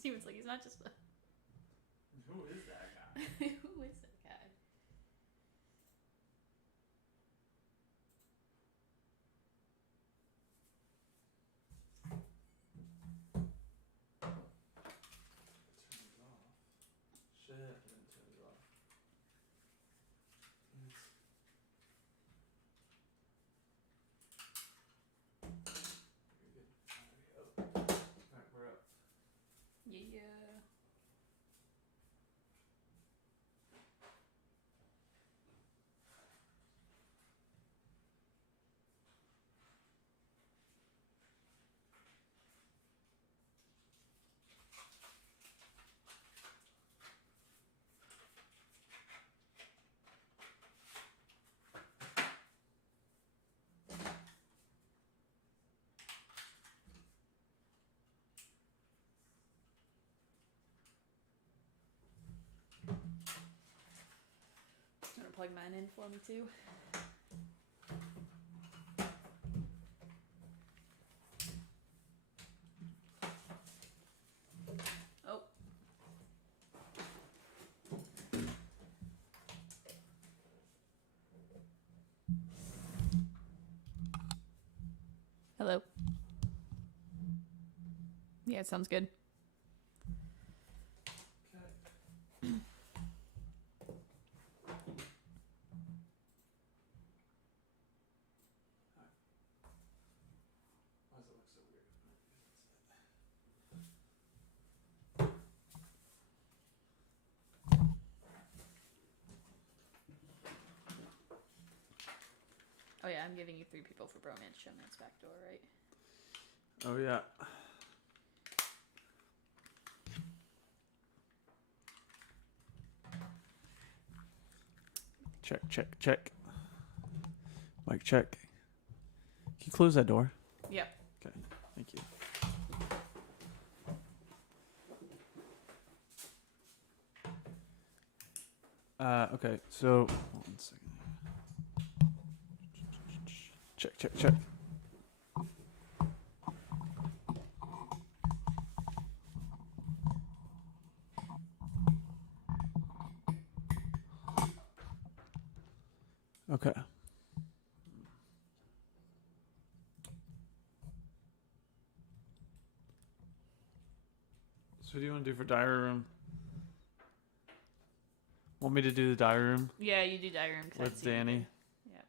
Steven's like, he's not just. Who is that guy? Who is that guy? Turn it off. Shit, I didn't turn it off. Very good. Alright, we're up. Yeah. You wanna plug mine in for me too? Oh. Hello. Yeah, it sounds good. Okay. Why does it look so weird? Oh yeah, I'm giving you 3 people for bromance. Showman's back door, right? Oh yeah. Check, check, check. Mic check. Can you close that door? Yep. Okay, thank you. Okay, so 1 second. Check, check, check. Okay. So what do you want to do for diary room? Want me to do the diary room Yeah, you do diary room with Danny? Yeah.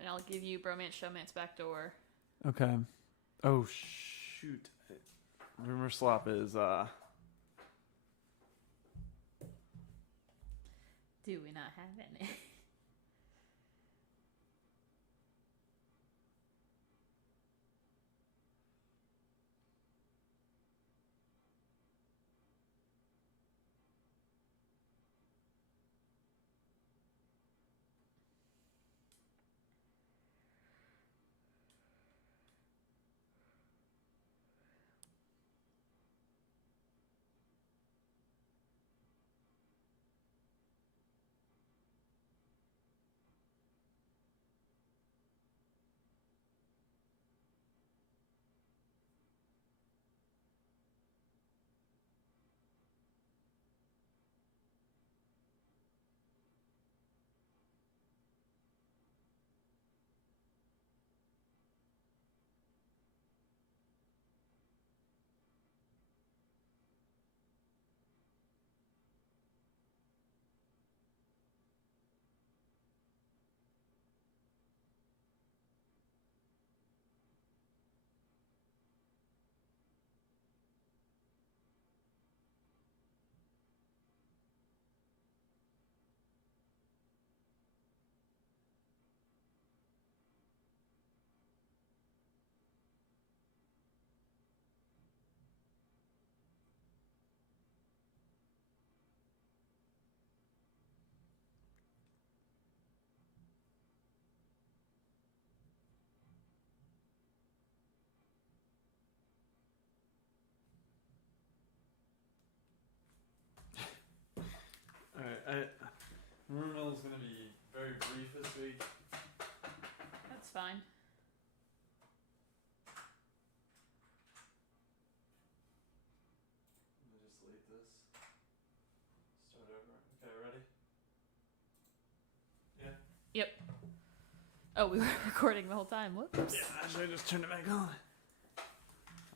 And I'll give you bromance, showman's back door. Okay. Oh shoot. Rumor slop is Do we not have any? alright. Rumor mill is gonna be very brief this week. That's fine. this. Start over. Okay, ready? Yeah. Yep. Oh, we were recording the whole time. Whoops. Yeah, I should have just turned it back on.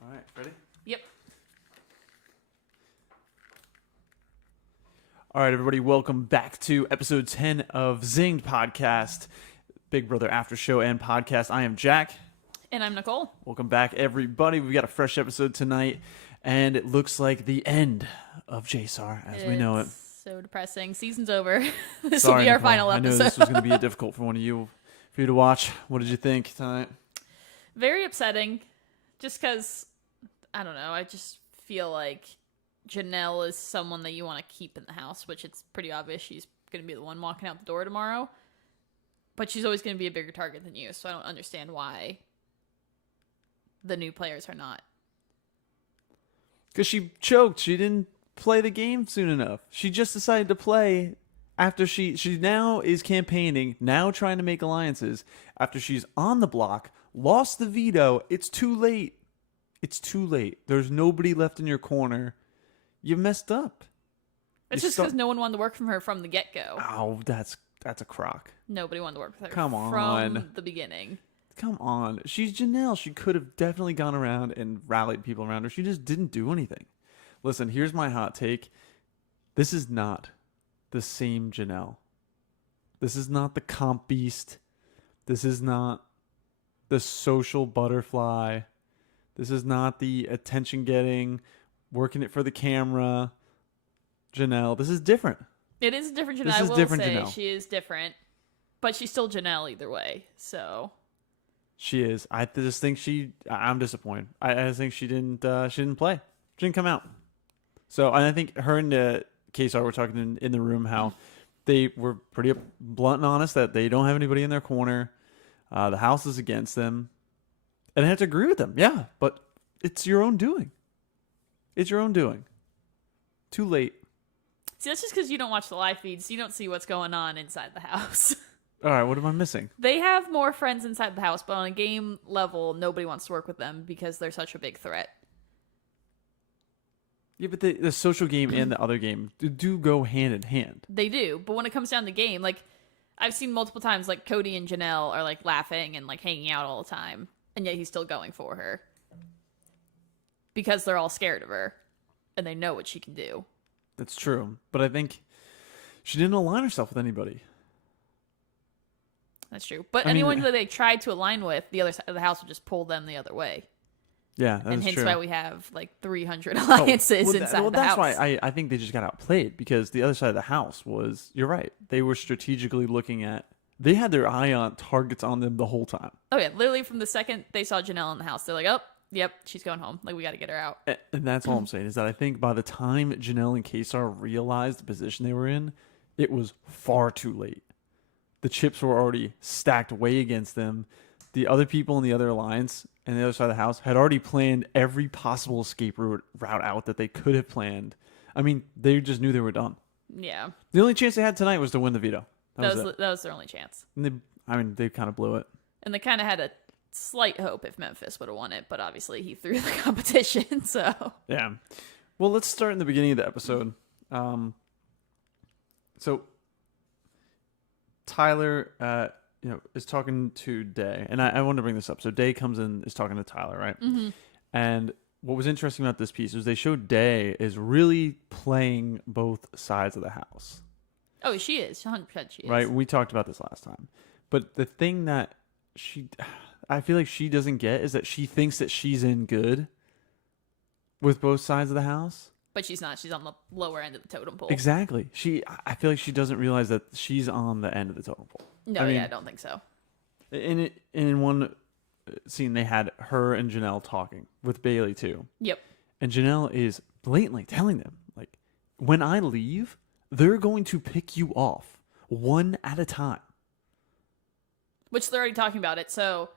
All right, ready? Yep. All right, everybody, welcome back to episode 10 of Zinged podcast, Big Brother After Show and podcast. I am Jack. And I'm Nicole. Welcome back, everybody. We've got a fresh episode tonight, and it looks like the end of JSAR as we know it. So depressing. Season's over. This Sorry, will be our Nicole. final episode. I know this was going to be difficult for you to watch. What did you think tonight? Very upsetting. Just because, I don't know, I just feel like Janelle is someone that you want to keep in the house, which it's pretty obvious she's going to be the one walking out the door tomorrow. But she's always going to be a bigger target than you, so I don't understand why the new players are not. Because she choked. She didn't play the game soon enough. She just decided to play after she now is campaigning, now trying to make alliances. After she's on the block, lost the veto, it's too late. It's too late. There's nobody left in your corner. You messed up. It's just because no one wanted to work from her from the get-go. Oh, that's a crock. Nobody wanted to work with her Come on. from the beginning. Come on. She's Janelle. She could have definitely gone around and rallied people around her. She just didn't do anything. Listen, here's my hot take. This is not the same Janelle. This is not the comp beast. This is not the social butterfly. This is not the attention-getting, working it for the camera Janelle. This is different. It is a different Janelle. This is I will different say Janelle. she is different, but she's still Janelle either way. So She is. I just think I'm disappointed. I just think she didn't play. She didn't come out. So, and I think her and KSR were talking in the room how they were pretty blunt and honest that they don't have anybody in their corner. The house is against them. And I have to agree with them. Yeah, but it's your own doing. It's your own doing. Too late. see, that's just because you don't watch the live feeds. You don't see what's going on inside the house. All right, what am I missing? They have more friends inside the house, but on a game level, nobody wants to work with them because they're such a big threat. Yeah, but the social game and the other game do go hand in hand. They do, but when it comes down to game, like, I've seen multiple times, like, Cody and Janelle are, like, laughing and, like, hanging out all the time, and yet he's still going for her. Because they're all scared of her, and they know what she can do. That's true, but I think she didn't align herself with anybody. That's true. But I mean, anyone that they tried to align with, the other side of the house would just pull them the other way. Yeah, that's and hence true. why we have like 300 alliances inside the house. That's why I think they just got outplayed because the other side of the house was, you're right, they were strategically looking at, they had their eye on targets on them the whole time. Oh yeah, literally from the second they saw Janelle in the house, they're like, oh, yep, she's going home. Like, we got to get her out. And that's all I'm saying is that I think by the time Janelle and KSR realized the position they were in, it was far too late. The chips were already stacked way against them. The other people in the other alliance and the other side of the house had already planned every possible escape route out that they could have planned. I mean, they just knew they were done. Yeah. The only chance they had tonight was to win the veto. That was their only chance. And they kind of blew it. And they kind of had a slight hope if Memphis would have won it, but obviously he threw the competition, so. Yeah. Well, let's start in the beginning of the episode. So Tyler, is talking to Day, and I wanted to bring this up. So Day comes in, is talking to Tyler, right? Mm-hmm. And what was interesting about this piece was they showed Day is really playing both sides of the house. Oh, she is. 100% she is. Right? We talked about this last time. But the thing that I feel like she doesn't get is that she thinks that she's in good with both sides of the house. But she's not. She's on the lower end of the totem pole. Exactly. I feel like she doesn't realize that she's on the end of the totem pole. No, I don't think so. In one scene, they had her and Janelle talking with Bailey too. Yep. And Janelle is blatantly telling them, like, when I leave, they're going to pick you off one at a time. Which they're already talking about it. So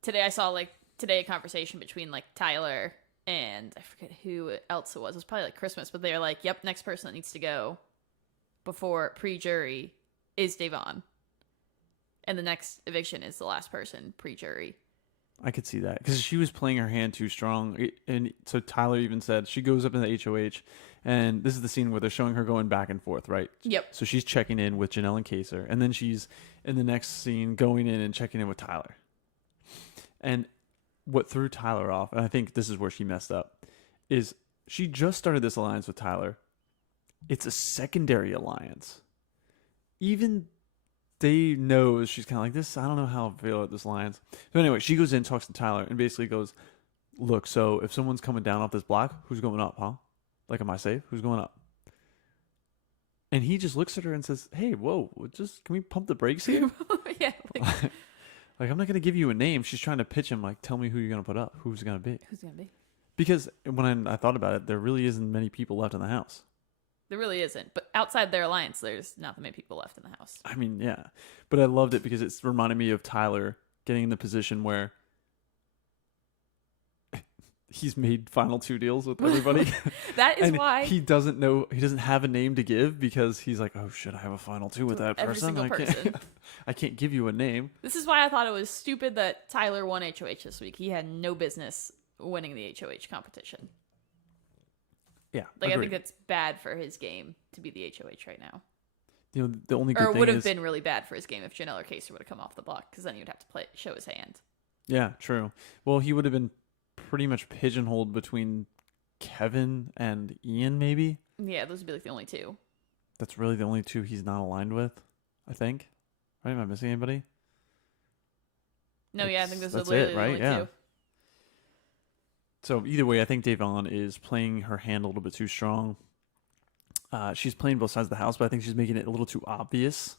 today I saw a conversation between like Tyler and I forget who else it was. It was probably like Christmas, but they're like, yep, next person that needs to go before pre-jury is Davon. And the next eviction is the last person pre-jury. I could see that because she was playing her hand too strong. And so Tyler even said she goes up in the HOH, and this is the scene where they're showing her going back and forth, right? Yep. So she's checking in with Janelle and Kaser, and then she's in the next scene going in and checking in with Tyler. And what threw Tyler off, and I think this is where she messed up, is she just started this alliance with Tyler. It's a secondary alliance. Even they knows she's kind of like this. I don't know how I feel about this alliance. So anyway, she goes in, talks to Tyler, and basically goes, "Look, so if someone's coming down off this block, who's going up, huh? Like, am I safe? Who's going up?" And he just looks at her and says, "Hey, whoa, just can we pump the brakes here?" Yeah. Like, I'm not gonna give you a name. She's trying to pitch him, like, tell me who you're gonna put up. Who's it gonna be? Who's gonna be? Because when I thought about it, there really isn't many people left in the house. There really isn't. But outside their alliance, there's not that many people left in the house. I mean, yeah. But I loved it because it's reminded me of Tyler getting in the position where he's made final 2 deals with everybody. That is and why he doesn't have a name to give because he's like, oh, should I have a final 2 with that every person? single person. I can't give you a name. This is why I thought it was stupid that Tyler won HOH this week. He had no business winning the HOH competition. Yeah. Like, agreed. I think that's bad for his game to be the HOH right now. You know, the only good Or it thing would have is, been really bad for his game if Janelle or Kaser would have come off the block, because then he would have to show his hand. yeah, true. Well, he would have been pretty much pigeonholed between Kevin and Ian, maybe. Yeah, those would be like the only 2. That's really the only 2 he's not aligned with, I think. Right? Am I missing anybody? No, yeah, I think those are that's literally it, the right? only Yeah. 2. So either way, I think Davon is playing her hand a little bit too strong. She's playing both sides of the house, but I think she's making it a little too obvious.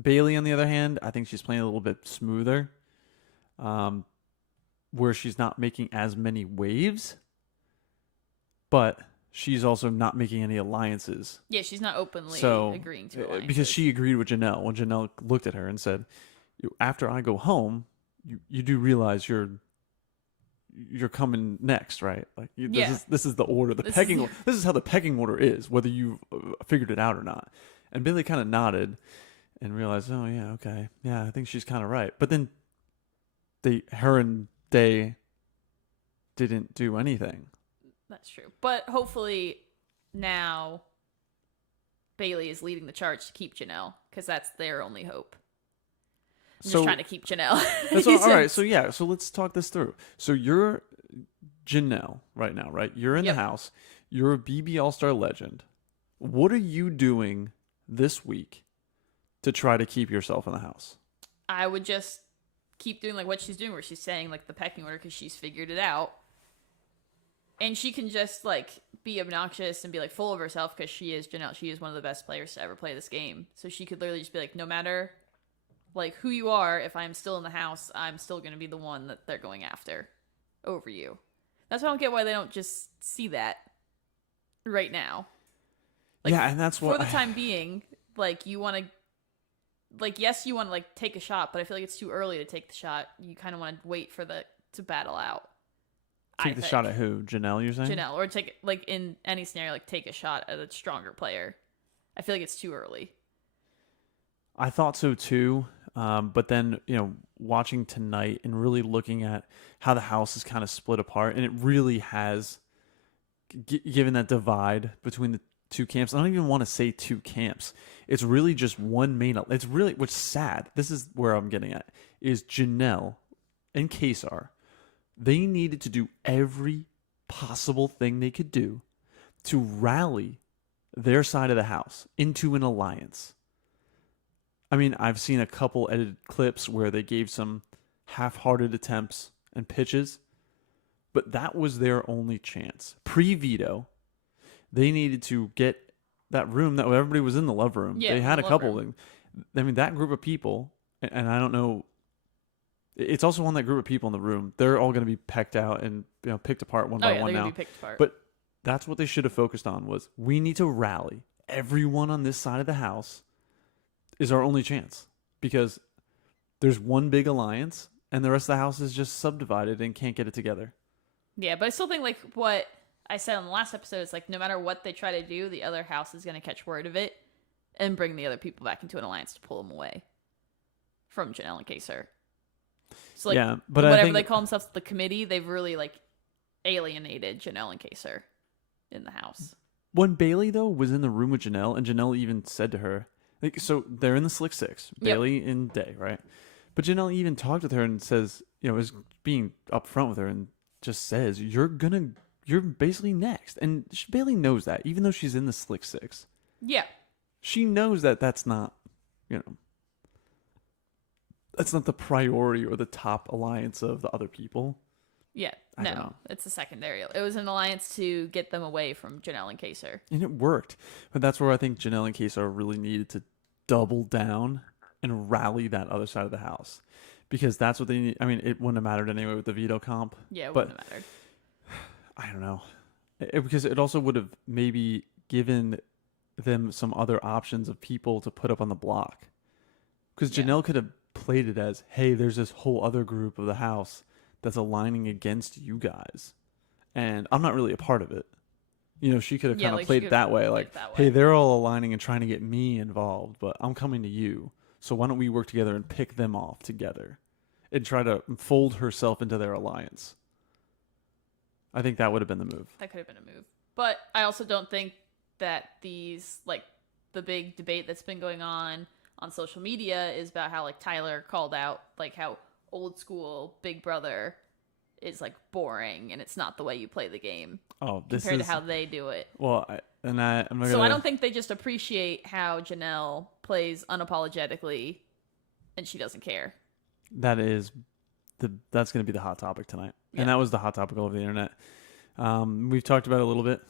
Bailey, on the other hand, I think she's playing a little bit smoother, where she's not making as many waves, but she's also not making any alliances. Yeah, she's not openly agreeing to alliances. Because she agreed with Janelle when Janelle looked at her and said, after I go home, you do realize you're coming next, right? Like, this is the order, this is how the pecking order is, whether you figured it out or not. And Bailey kind of nodded and realized, oh yeah, okay, yeah, I think she's kind of right. But then her and Day didn't do anything. That's true. But hopefully now Bailey is leading the charge to keep Janelle, because that's their only hope. I'm just trying to keep Janelle. That's all right. So yeah, so let's talk this through. So you're Janelle right now, right? You're in the house. You're a BB All-Star legend. What are you doing this week to try to keep yourself in the house? I would just keep doing like what she's doing, where she's saying like the pecking order, because she's figured it out. And she can just like be obnoxious and be like full of herself, because she is Janelle. She is one of the best players to ever play this game. So she could literally just be like, no matter like who you are, if I'm still in the house, I'm still going to be the one that they're going after over you. That's why I don't get why they don't just see that right now. Like, yeah, and that's what for the time being, like, you want to, like, yes, you want to like take a shot, but I feel like it's too early to take the shot. You kind of want to wait for to battle out. Take the shot at who? Janelle, you're saying? Janelle, or take, like, in any scenario, like, take a shot at a stronger player. I feel like it's too early. I thought so too. But then, watching tonight and really looking at how the house is kind of split apart, and it really has given that divide between the 2 camps. I don't even want to say 2 camps. It's really just one main. It's really, what's sad, this is where I'm getting at, is Janelle and Kaser. They needed to do every possible thing they could do to rally their side of the house into an alliance. I mean, I've seen a couple edited clips where they gave some half-hearted attempts and pitches, but that was their only chance. Pre-veto, they needed to get that room that everybody was in the love room. Yeah, they had a couple. room. I mean, that group of people, and I don't know, it's also on that group of people in the room. They're all going to be pecked out and picked apart one by one they're now. gonna be picked apart. But that's what they should have focused on, was we need to rally everyone on this side of the house. Is our only chance, because there's one big alliance and the rest of the house is just subdivided and can't get it together. Yeah, but I still think, like what I said on the last episode, it's like no matter what they try to do, the other house is going to catch word of it and bring the other people back into an alliance to pull them away from Janelle and Kaser. So, like, yeah, but I whatever think they call themselves, the committee, they've really like alienated Janelle and Kaser in the house. when Bailey though was in the room with Janelle, and Janelle even said to her, like, so they're in the Slick Six, Yep. Bailey and Day, right? But Janelle even talked with her and says, is being upfront with her and just says, you're basically next, and Bailey knows that, even though she's in the Slick Six. Yeah. She knows that that's not, that's not the priority or the top alliance of the other people. Yeah. I don't No, know. it's a secondary. It was an alliance to get them away from Janelle and Kaser. And it worked. But that's where I think Janelle and Kaser really needed to double down and rally that other side of the house. Because that's what they need. I mean, it wouldn't have mattered anyway with the veto comp. Yeah, it but wouldn't have mattered. I don't know. Because it also would have maybe given them some other options of people to put up on the block. Because Janelle could have played it as, hey, there's this whole other group of the house that's aligning against you guys. And I'm not really a part of it. She could have kind of played it that way. Like, hey, they're all aligning and trying to get me involved, but I'm coming to you. So why don't we work together and pick them off together and try to fold herself into their alliance? I think that would have been the move. That could have been a move. But I also don't think that these, like, the big debate that's been going on social media is about how, like, Tyler called out, like, how old school Big Brother is, like, boring and it's not the way you play the game. Oh, compared to how they do it. Well, I'm not gonna... So I don't think they just appreciate how Janelle plays unapologetically and she doesn't care. That's going to be the hot topic tonight. Yeah. And that was the hot topic all over the internet. We've talked about it a little bit.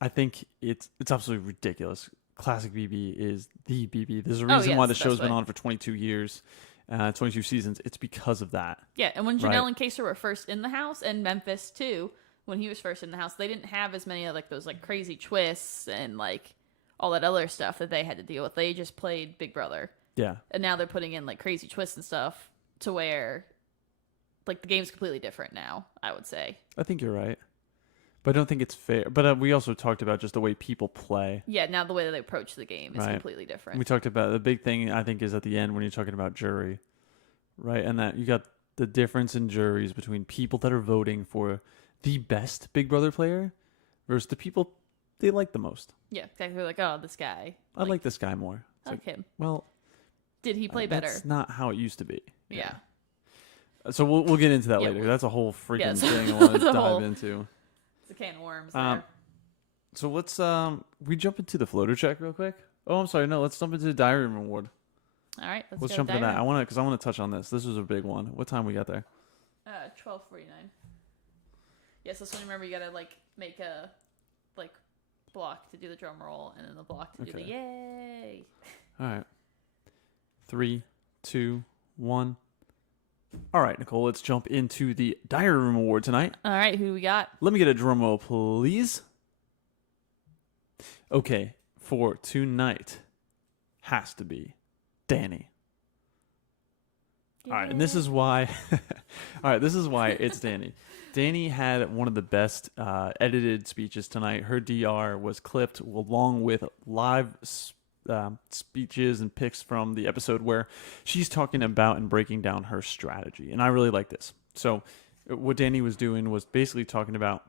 I think it's absolutely ridiculous. Classic BB is the BB. There's a reason why the show's been on for 22 years, 22 seasons. It's because of that. Yeah, and when Janelle and Kaser were first in the house, and Memphis too, when he was first in the house, they didn't have as many of like those like crazy twists and like all that other stuff that they had to deal with. They just played Big Brother. Yeah. And now they're putting in like crazy twists and stuff to where like the game's completely different now, I would say. I think you're right. But I don't think it's fair. But we also talked about just the way people play. Yeah, now the way that they approach the game is completely different. We talked about the big thing, I think, is at the end when you're talking about jury, right? And that you got the difference in juries between people that are voting for the best Big Brother player versus the people they like the most. Yeah, exactly. They're like, oh, this guy. I like this guy more. It's like him. Well, did he play better? That's not how it used to be. Yeah. So we'll get into that later. That's a whole freaking thing I want to dive into. It's a can of worms there. So let's we jump into the floater check real quick. Oh, I'm sorry. No, let's jump into the diary room award. All right, let's jump into that. I want to touch on this. This was a big one. What time we got there? 12:49. Yes, this one. Remember, you gotta like make a like block to do the drum roll, and then the block to do the yay. All right. 3, 2, 1. All right, Nicole, let's jump into the Diary Room Award tonight. All right, who we got? Let me get a drum roll, please. Okay, for tonight has to be Danny. Yay. All right, and this is why this is why it's Danny. Danny had one of the best edited speeches tonight. Her DR was clipped along with live speeches and pics from the episode where she's talking about and breaking down her strategy. And I really like this. So what Danny was doing was basically talking about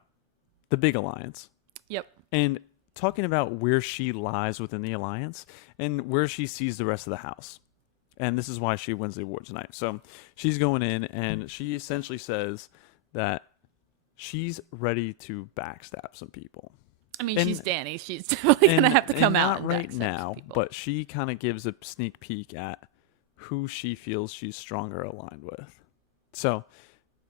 the big alliance. Yep. And talking about where she lies within the alliance and where she sees the rest of the house. And this is why she wins the award tonight. So she's going in and she essentially says that she's ready to backstab some people. I mean, she's Danny. She's definitely going to have to come out and right now, but she kind of gives a sneak peek at who she feels she's stronger aligned with. So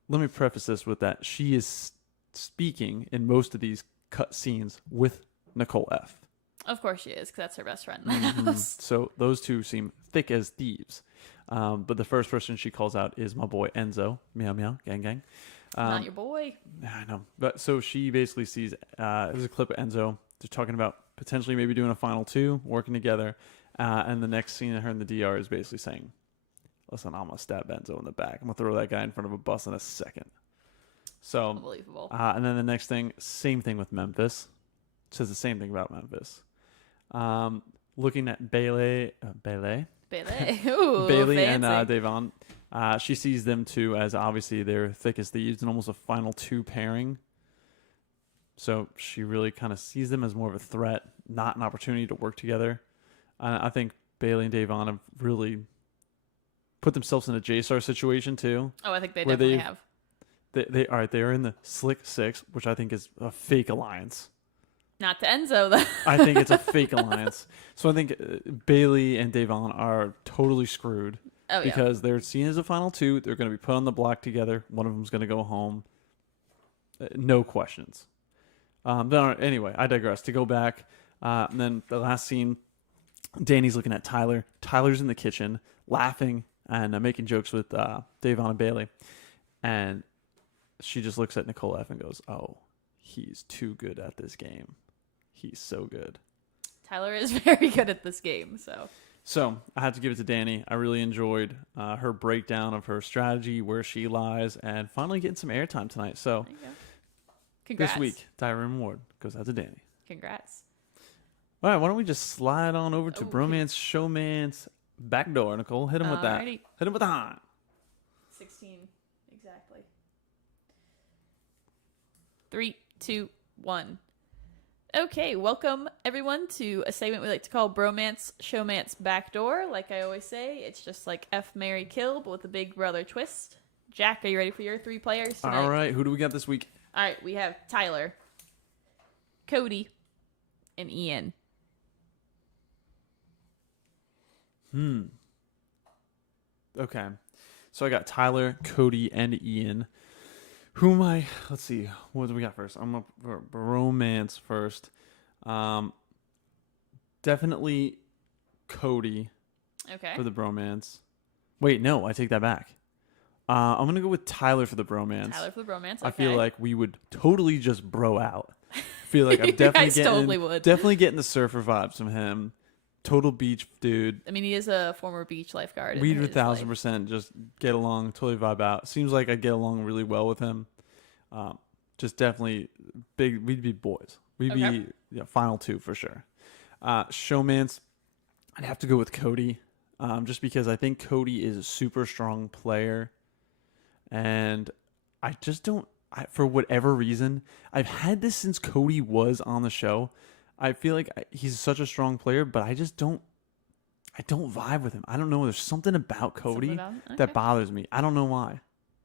let me preface this with that. She is speaking in most of these cut scenes with Nicole F. Of course she is, because that's her best friend in the house. So those two seem thick as thieves. But the first person she calls out is my boy Enzo. Meow, meow, gang, gang. Not your boy. I know. But so she basically sees, there's a clip of Enzo. They're talking about potentially maybe doing a final two, working together. And the next scene of her in the DR is basically saying, listen, I'm going to stab Enzo in the back. I'm going to throw that guy in front of a bus in a second. So, unbelievable. And then the next thing, same thing with Memphis. Says the same thing about Memphis. Looking at Bailey. Ooh, Bailey fancy. and Davon. She sees them two as obviously they're thick as thieves and almost a final two pairing. So she really kind of sees them as more of a threat, not an opportunity to work together. I think Bailey and Davon have really put themselves in a J-Star situation too. Oh, I think they definitely have. They all right. They are in the Slick Six, which I think is a fake alliance. Not to Enzo, though. I think it's a fake alliance. So I think Bailey and Davon are totally screwed because they're seen as a final two. They're going to be put on the block together. One of them's going to go home. No questions. Anyway, I digress. To go back, and then the last scene, Danny's looking at Tyler. Tyler's in the kitchen laughing and making jokes with Davon and Bailey. And she just looks at Nicole F. and goes, "Oh, he's too good at this game. He's so good." Tyler is very good at this game, So I have to give it to Danny. I really enjoyed her breakdown of her strategy, where she lies, and finally getting some airtime tonight. So congrats. This week, Tyrone Ward goes out to Danny. Congrats. All right, why don't we just slide on over to Bromance Showman's Backdoor, Nicole? Hit him with that. Hit him with the hot. 16, exactly. 3, 2, 1. Okay, welcome everyone to a segment we like to call Bromance Showmance Backdoor. Like I always say, it's just like F, Marry, Kill, but with a big brother twist. Jack, are you ready for your 3 players tonight? All right, who do we got this week? All right, we have Tyler, Cody, and Ian. Okay. So I got Tyler, Cody, and Ian. Let's see, what do we got first? I'm up for Bromance first. Definitely Cody. Okay. For the Bromance. Wait, no, I take that back. I'm going to go with Tyler for the Bromance. Tyler for the Bromance, okay. I feel like we would totally just bro out. I feel like I'm definitely getting the surfer vibes from him. Total beach dude. I mean, he is a former beach lifeguard. We'd 1,000% just get along, totally vibe out. Seems like I get along really well with him. Just definitely big. We'd be boys. We'd be final two for sure. Showmance, I'd have to go with Cody, just because I think Cody is a super strong player, and I just don't. For whatever reason, I've had this since Cody was on the show. I feel like he's such a strong player, but I just don't. I don't vibe with him. I don't know. There's something about Cody that bothers me. I don't know why.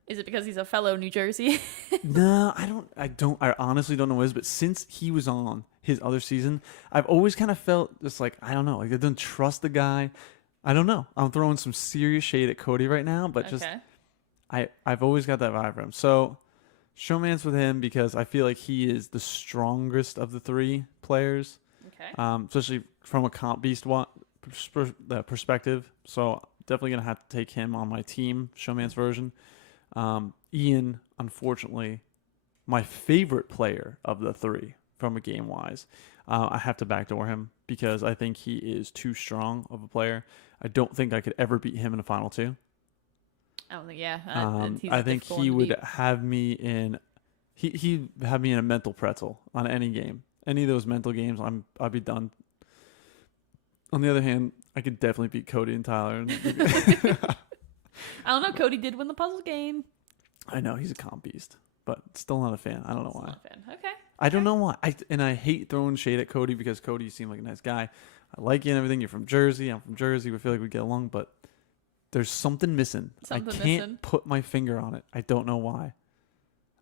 Is it because he's a fellow New Jersey? No, I don't. I honestly don't know what it is. But since he was on his other season, I've always kind of felt just like, I don't know. Like I don't trust the guy. I don't know. I'm throwing some serious shade at Cody right now, but just I've always got that vibe from him. So Showmance with him because I feel like he is the strongest of the 3 players. Okay. Especially from a comp beast perspective. So definitely gonna have to take him on my team, Showmance version. Ian, unfortunately, my favorite player of the 3 from a game wise. I have to backdoor him because I think he is too strong of a player. I don't think I could ever beat him in a final 2. I don't think, I think he would have me in. He'd have me in a mental pretzel on any game. Any of those mental games, I'd be done. On the other hand, I could definitely beat Cody and Tyler. I don't know. Cody did win the puzzle game. I know he's a comp beast, but still not a fan. I don't know why. Not a fan. Okay. I don't know why. I hate throwing shade at Cody because Cody seemed like a nice guy. I like you and everything. You're from Jersey. I'm from Jersey. We feel like we get along, but there's something missing. I can't put my finger on it. I don't know why.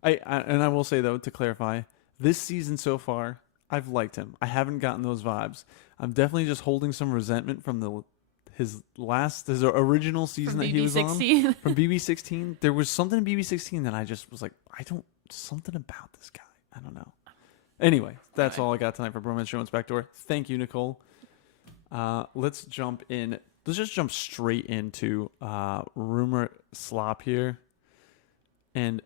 And I will say though, to clarify, this season so far, I've liked him. I haven't gotten those vibes. I'm definitely just holding some resentment from his original season that he was on from BB16. There was something in BB16 that I just was like, something about this guy. I don't know. Anyway, that's all I got tonight for Bromance Showman's Backdoor. Thank you, Nicole. Let's jump in. Let's just jump straight into rumor slop here. And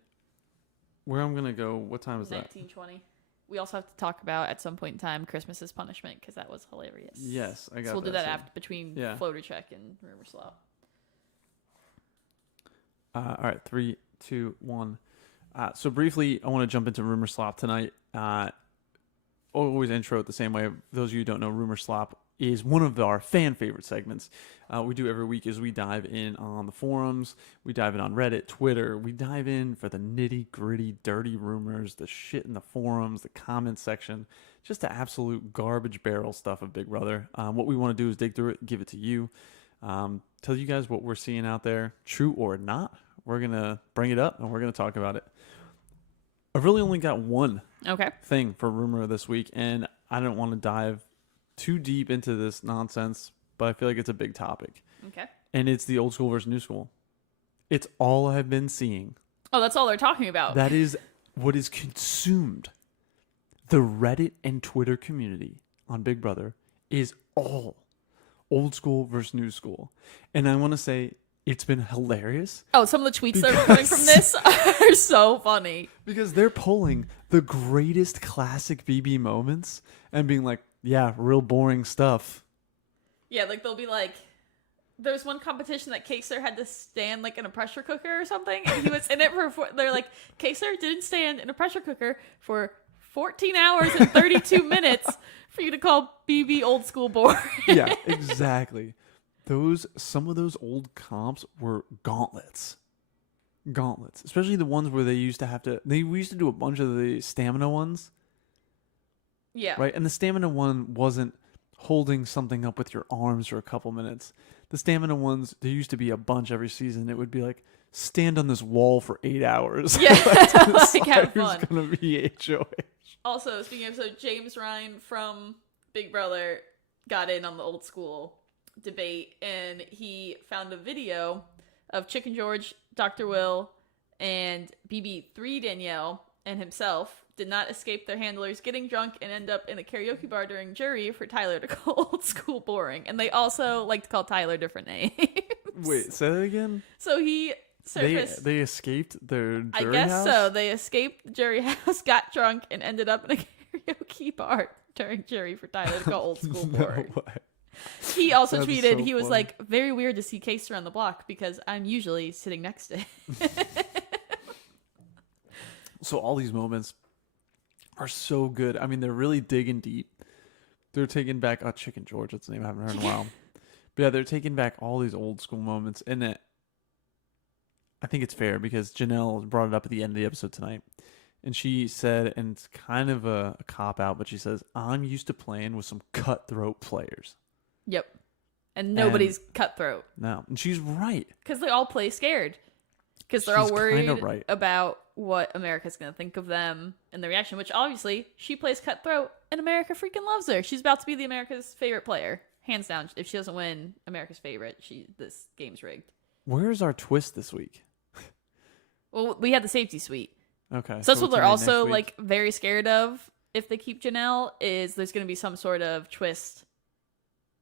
where I'm going to go, what time is 1920. We also have to talk about, at some point in time, Christmas's punishment, because that was hilarious. Yes, I got that. So we'll do that after, between Floater Check and Rumor Slop. All right, 3, 2, 1. So briefly, I want to jump into Rumor Slop tonight. Always intro it the same way. Those of you who don't know, Rumor Slop is one of our fan favorite segments we do every week. Is we dive in on the forums, we dive in on Reddit, Twitter, we dive in for the nitty gritty, dirty rumors, the shit in the forums, the comments section, just the absolute garbage barrel stuff of Big Brother. What we want to do is dig through it, give it to you, tell you guys what we're seeing out there, true or not. We're going to bring it up and we're going to talk about it. I've really only got one thing for rumor this week, and I don't want to dive too deep into this nonsense, but I feel like it's a big topic. Okay. And it's the old school versus new school. It's all I've been seeing. Oh, that's all they're talking about. That is what is consumed. The Reddit and Twitter community on Big Brother is all old school versus new school. And I want to say it's been hilarious. Oh, some of the tweets that are coming from this are so funny. Because they're pulling the greatest classic BB moments and being like, yeah, real boring stuff. Yeah, like they'll be like, there's one competition that Kaser had to stand like in a pressure cooker or something, and he was in it for they're like, Kaser didn't stand in a pressure cooker for 14 hours and 32 minutes for you to call BB old school boring. Yeah, exactly. Some of those old comps were gauntlets, especially the ones where they used to do a bunch of the stamina ones. Yeah. Right. And the stamina one wasn't holding something up with your arms for a couple minutes. The stamina ones, there used to be a bunch every season. It would be like, stand on this wall for 8 hours. Yeah. Like have fun. It's going to be HOH. Also, speaking of, so James Ryan from Big Brother got in on the old school debate, and he found a video of Chicken George, Dr. Will, and BB3 Danielle and himself did not escape their handlers getting drunk and end up in a karaoke bar during jury for Tyler to call old school boring. And they also like to call Tyler different names. Wait, say that again? So he surfaced. They escaped their jury I guess house? so. They escaped the jury house, got drunk, and ended up in a karaoke bar during jury for Tyler to call old school boring. No way. He also That's tweeted, so he was funny. like, very weird to see Kaser on the block because I'm usually sitting next to him. So all these moments are so good. I mean, they're really digging deep. They're taking back Chicken George. That's the name I haven't heard in a while. But yeah, they're taking back all these old school moments, and I think it's fair because Janelle brought it up at the end of the episode tonight, and she said, and it's kind of a cop out, but she says, "I'm used to playing with some cutthroat players." Yep. And nobody's cutthroat. No, and she's right. Because they all play scared. Because they're all She's worried kinda right. about what America's going to think of them and the reaction, which obviously she plays cutthroat and America freaking loves her. She's about to be the America's favorite player. Hands down. If she doesn't win America's favorite, this game's rigged. Where's our twist this week? Well, we had the safety suite. Okay. So that's what what's they're gonna be also next week? like very scared of if they keep Janelle, is there's going to be some sort of twist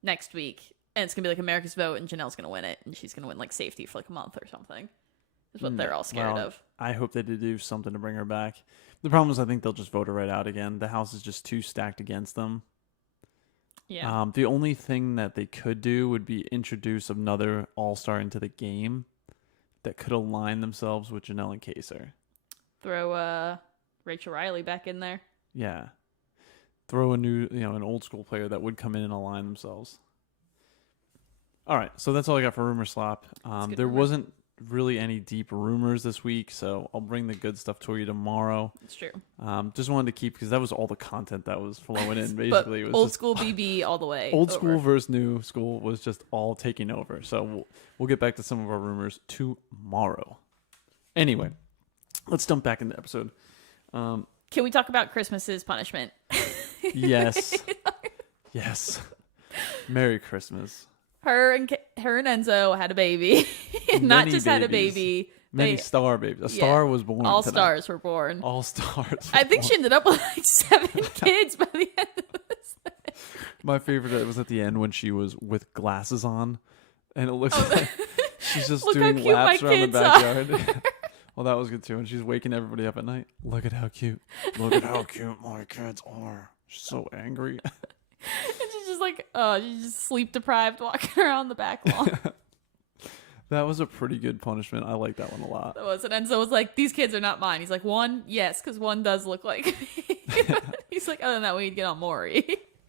next week. And it's going to be like America's vote and Janelle's going to win it. And she's going to win like safety for like a month or something. Is what they're all scared of. I hope they did do something to bring her back. The problem is I think they'll just vote her right out again. The house is just too stacked against them. Yeah. The only thing that they could do would be introduce another all-star into the game that could align themselves with Janelle and Kaser. Throw Rachel Riley back in there. Yeah. Throw a new, an old school player that would come in and align themselves. All right, so that's all I got for Rumor Slop. There wasn't really any deep rumors this week, so I'll bring the good stuff to you tomorrow. It's true. Just wanted to keep, because that was all the content that was flowing in. Basically, it was old just, school BB all the way. old over. school versus new school was just all taking over. So we'll get back to some of our rumors tomorrow. Anyway, let's jump back in the episode. Can we talk about Christmas's punishment? Yes. Yes. Merry Christmas. Her and Enzo had a baby. Not just had a baby. Many star babies. A star was born. All tonight. stars were born. All stars. I think she ended up with like 7 kids by the end of this thing. My favorite was at the end when she was with glasses on, and it looks like she's just Look how doing cute laps my around the kids backyard. Well, that was good too. And she's waking everybody up at night. Look at how cute. Look at how cute my kids are. She's so angry. And she's just like, she's just sleep deprived walking around the back lawn. That was a pretty good punishment. I like that one a lot. That was, and Enzo was like, these kids are not mine. He's like, one, yes, because one does look like me. He's like, other than that, we need to get on Maury.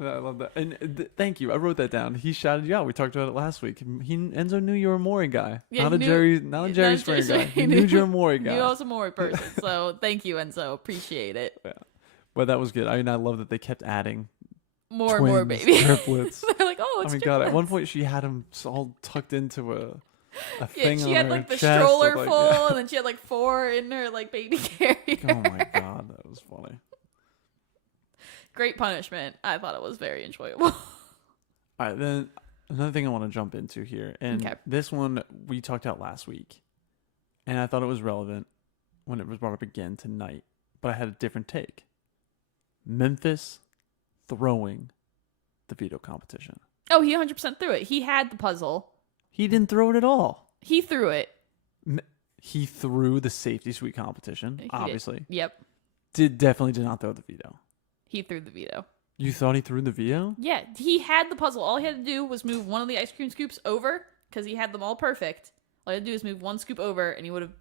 I love that. And thank you. I wrote that down. He shouted you out. We talked about it last week. Enzo knew you were a Maury guy. Yeah, not a Jerry Springer guy. He knew you were a Maury guy. Knew I was a Maury person. So thank you, Enzo. Appreciate it. Yeah. But that was good. I mean, I love that they kept adding more and more baby triplets. They're like, oh, it's God, at one point she had him all tucked into a thing she on had her like the chest stroller with, full, and then she had like 4 in her like baby carrier. Oh my God, that was funny. Great punishment. I thought it was very enjoyable. All right, then another thing I want to jump into here, and this one we talked about last week, and I thought it was relevant when it was brought up again tonight, but I had a different take. Memphis throwing the veto competition. Oh, he 100% threw it. He had the puzzle. He didn't throw it at all. He threw it. He threw the safety suite competition, obviously. Yep. Definitely did not throw the veto. He threw the veto. You thought he threw the veto? Yeah, he had the puzzle. All he had to do was move one of the ice cream scoops over, because he had them all perfect. All he had to do was move one scoop over, and he would have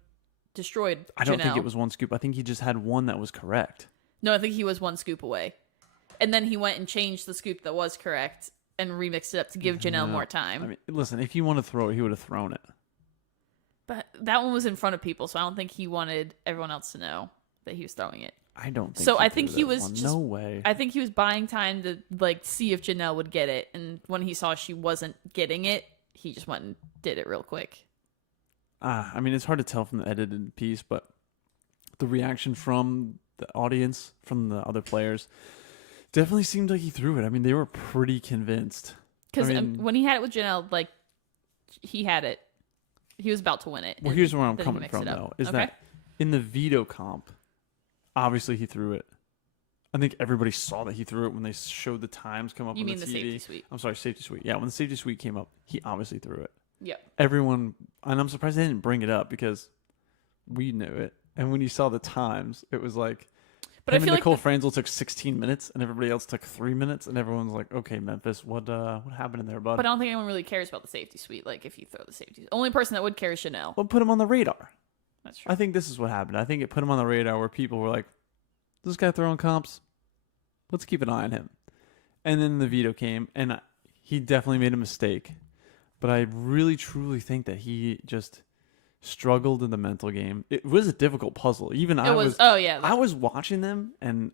destroyed Janelle. I don't think it was one scoop. I think he just had one that was correct. No, I think he was one scoop away. And then he went and changed the scoop that was correct and remixed it up to give Janelle more time. I mean, listen, if he wanted to throw it, he would have thrown it. But that one was in front of people, so I don't think he wanted everyone else to know that he was throwing it. I don't think so. I think he was one. just, no way. I think he was buying time to like see if Janelle would get it, and when he saw she wasn't getting it, he just went and did it real quick. I mean, it's hard to tell from the edited piece, but the reaction from the audience, from the other players, definitely seemed like he threw it. I mean, they were pretty convinced. Because when he had it with Janelle, like he had it, he was about to win it. Well, here's where I'm coming from, though, is that in the veto comp, obviously he threw it. I think everybody saw that he threw it when they showed the times come up on the TV. You mean the safety suite? I'm sorry, safety suite. Yeah, when the safety suite came up, he obviously threw it. Yep. Everyone, and I'm surprised they didn't bring it up because we knew it. And when you saw the times, it was like, but him and Nicole Franzel took 16 minutes, and everybody else took 3 minutes, and everyone's like, "Okay, Memphis, what happened in there, bud?" But I don't think anyone really cares about the safety suite. Like, if you throw the safety, the only person that would care is Janelle. Well, put him on the radar. That's true. I think this is what happened. I think it put him on the radar where people were like, "This guy throwing comps. Let's keep an eye on him." And then the veto came, and he definitely made a mistake. But I really, truly think that he just struggled in the mental game. It was a difficult puzzle. I was watching them, and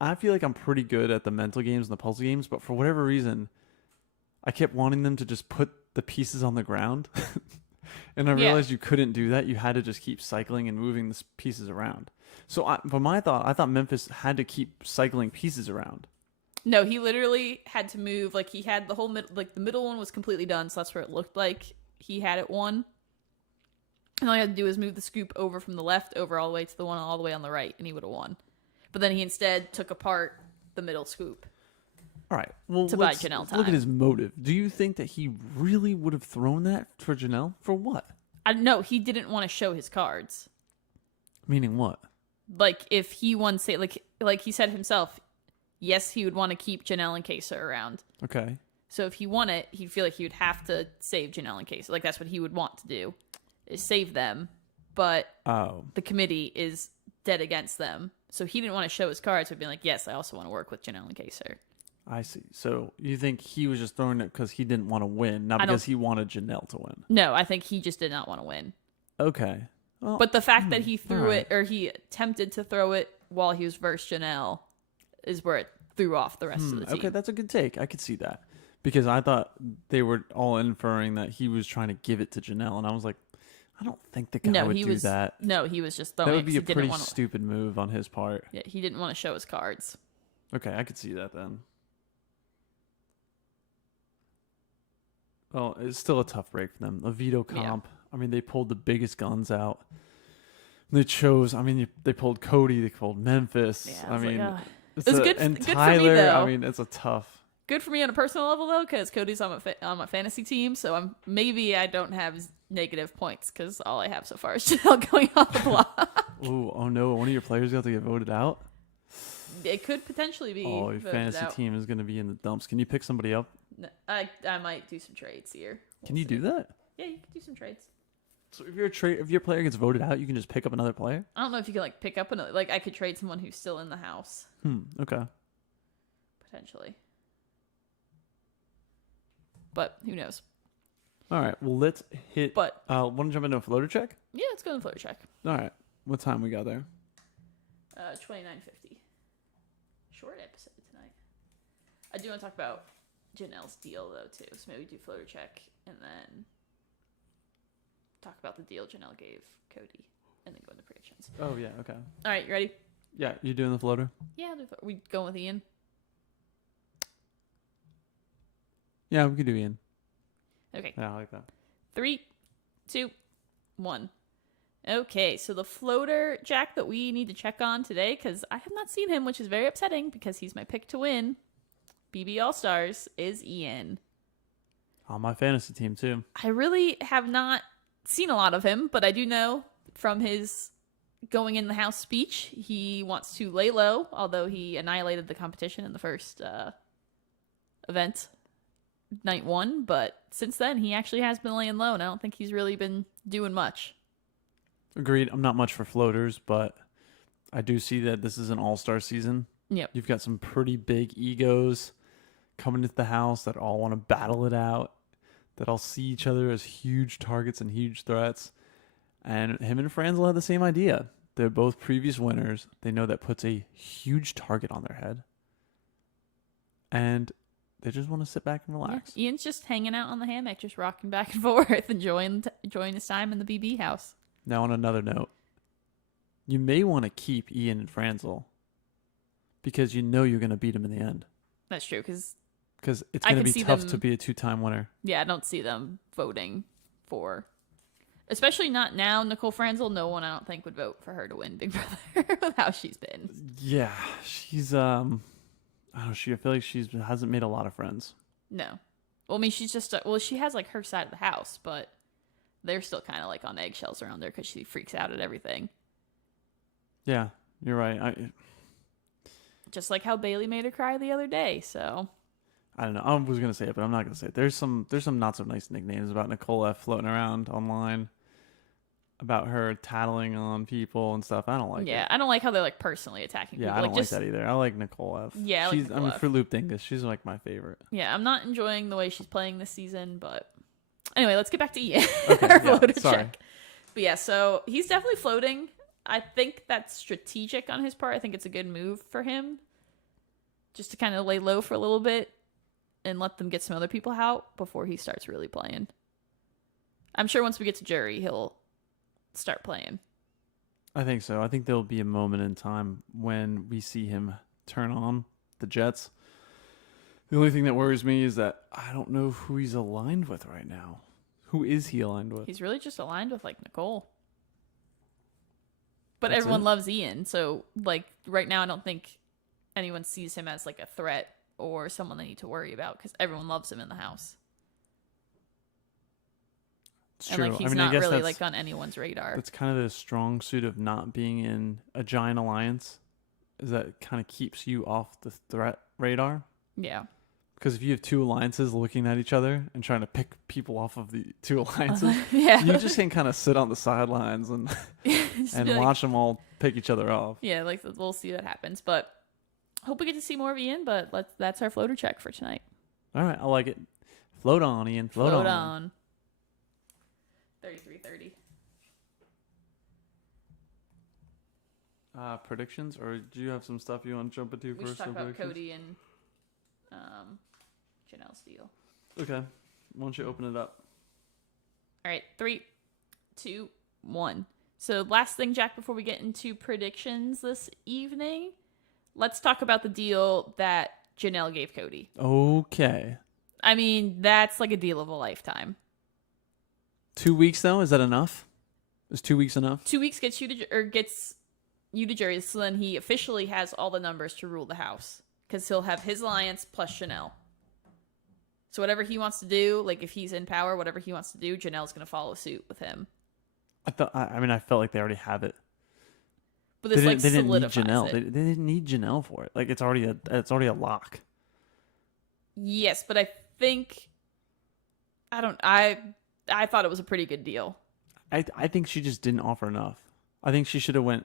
I feel like I'm pretty good at the mental games and the puzzle games, but for whatever reason, I kept wanting them to just put the pieces on the ground. And I realized you couldn't do that. You had to just keep cycling and moving the pieces around. So I thought Memphis had to keep cycling pieces around. No, he literally had to move. Like, he had the whole the middle one was completely done, so that's where it looked like he had it won. And all he had to do was move the scoop over from the left over all the way to the one all the way on the right, and he would have won. But then he instead took apart the middle scoop. All right. Well, to buy Janelle time. Look at his motive. Do you think that he really would have thrown that for Janelle? For what? No, he didn't want to show his cards. Meaning what? Like, if he won, say, like he said himself, yes, he would want to keep Janelle and Kesa around. Okay. So if he won it, he'd feel like he would have to save Janelle and Kesa. Like, that's what he would want to do, is save them. But the committee is dead against them. So he didn't want to show his cards, but being like, yes, I also want to work with Janelle and Kesa. I see. So you think he was just throwing it because he didn't want to win, not because he wanted Janelle to win? No, I think he just did not want to win. Okay. Well, but the fact that he threw it, or he attempted to throw it while he was versus Janelle, is where it threw off the rest of the team. Okay, that's a good take. I could see that. Because I thought they were all inferring that he was trying to give it to Janelle, and I was like, I don't think the guy would do that. No, he was just throwing it. That would be a pretty stupid move on his part. Yeah, he didn't want to show his cards. Okay, I could see that then. Well, it's still a tough break for them. A veto comp. Yeah. I mean, they pulled the biggest guns out. They chose. I mean, they pulled Cody. They pulled Memphis. Yeah, I mean, it was good. And good Tyler. For me, though. I mean, it's a tough. Good for me on a personal level though, because Cody's on my fantasy team. So maybe I don't have negative points because all I have so far is Janelle going on the block. Ooh, oh no! One of your players got to get voted out. It could potentially be. Oh, your fantasy team is going to be in the dumps. Can you pick somebody up? No, I might do some trades here. Can you do that? Yeah, you can do some trades. So if your player gets voted out, you can just pick up another player? I don't know if you can like pick up another. Like I could trade someone who's still in the house. Okay. Potentially. but who knows? All right. Well, let's hit. But Want to jump into a floater check? yeah, let's go in the floater check. All right. What time we got there? 29:50. Short episode tonight. I do want to talk about Janelle's deal though too, so maybe do floater check and then talk about the deal Janelle gave Cody, and then go into predictions. Oh yeah. Okay. All right, you ready? Yeah. You doing the floater? Yeah, we going with Ian. Yeah, we could do Ian. Okay. Yeah, I like that. 3, 2, 1. Okay, so the floater Jack that we need to check on today, because I have not seen him, which is very upsetting because he's my pick to win BB All Stars, is Ian. On my fantasy team too. I really have not seen a lot of him, but I do know from his going in the house speech, he wants to lay low, although he annihilated the competition in the first event, night 1. But since then, he actually has been laying low, and I don't think he's really been doing much. Agreed. I'm not much for floaters, but I do see that this is an all-star season. Yep. You've got some pretty big egos coming into the house that all want to battle it out, that all see each other as huge targets and huge threats. And him and Franzel have the same idea. They're both previous winners. They know that puts a huge target on their head. And they just want to sit back and relax. Yeah. Ian's just hanging out on the hammock, just rocking back and forth, enjoying his time in the BB house. Now, on another note, you may want to keep Ian and Franzel because you know you're going to beat him in the end. That's true, because it's going to be tough to be a 2-time winner. Yeah, I don't see them voting for, especially not now, Nicole Franzel. No one, I don't think, would vote for her to win Big Brother with how she's been. Yeah, she's I don't know. I feel like she hasn't made a lot of friends. No, well, I mean, she's just she has like her side of the house, but they're still kind of like on eggshells around her because she freaks out at everything. Yeah, you're right. Just like how Bailey made her cry the other day. So I don't know. I was gonna say it, but I'm not gonna say it. There's some not so nice nicknames about Nicole F floating around online about her tattling on people and stuff. I don't like it. Yeah, I don't like how they're like personally attacking people. Yeah, I don't like that either. I like Nicole F. Yeah, For Loop Dingus, she's like my favorite. Yeah, I'm not enjoying the way she's playing this season, but anyway, let's get back to Ian. Okay, Our floater sorry. check. But yeah, so he's definitely floating. I think that's strategic on his part. I think it's a good move for him, just to kind of lay low for a little bit and let them get some other people out before he starts really playing. I'm sure once we get to jury, he'll start playing. I think so. I think there'll be a moment in time when we see him turn on the Jets. The only thing that worries me is that I don't know who he's aligned with right now. Who is he aligned with? He's really just aligned with like Nicole. But That's everyone it? loves Ian, so like right now I don't think anyone sees him as like a threat or someone they need to worry about because everyone loves him in the house. It's And true. like he's I not guess really that's- like on anyone's radar. That's kind of the strong suit of not being in a giant alliance, is that it kind of keeps you off the threat radar. Yeah. Because if you have two alliances looking at each other and trying to pick people off of the two alliances, Yeah. you just can kind of sit on the sidelines and Just and be like- watch them all pick each other off. Yeah, like we'll see what happens. But hope we get to see more of Ian, but that's our floater check for tonight. All right, I like it. Float on, Ian. Float on. 33:30. Predictions, or do you have some stuff you want to jump into We should first? talk or about predictions? Cody and Janelle's deal. Okay. Why don't you open it up? All right, 3, 2, 1. So last thing, Jack, before we get into predictions this evening, let's talk about the deal that Janelle gave Cody. Okay. I mean, that's like a deal of a lifetime. 2 weeks though, is that enough? Is 2 weeks enough? 2 weeks gets you to jury, so then he officially has all the numbers to rule the house because he'll have his alliance plus Janelle. So whatever he wants to do, like if he's in power, whatever he wants to do, Janelle's going to follow suit with him. I felt like they already have it. But this like they didn't need solidifies Janelle. it. They didn't need Janelle for it. Like it's already a lock. Yes, but I think I thought it was a pretty good deal. I think she just didn't offer enough. I think she should have went